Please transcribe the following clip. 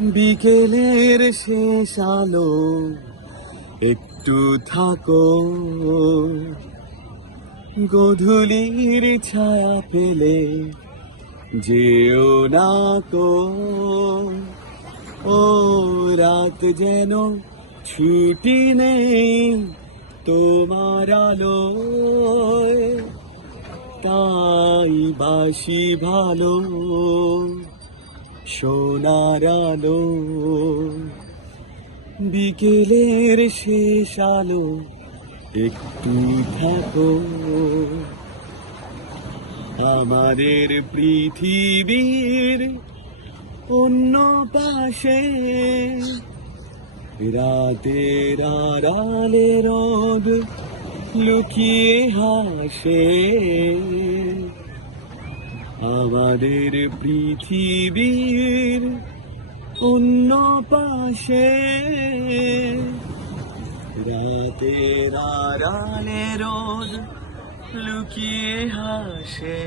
বিকেলের শেষ আলো, একটু থাকো। গধূলির ছায়া পেলে যেও না কো। ও রাত যেন ছুটি নেই তোমার আলো তাই বাসি ভালো। সোনার আলো, বিকেলের শেষ আলো, একটু থাকো। আমাদের পৃথিবীর অন্য পাশে রাতের আড়ালে রোদ লুকিয়ে হাসে। আমাদের পৃথিবীর অন্য পাশে। রাতের আড়ালে রোদ লুকিয়ে হাসে।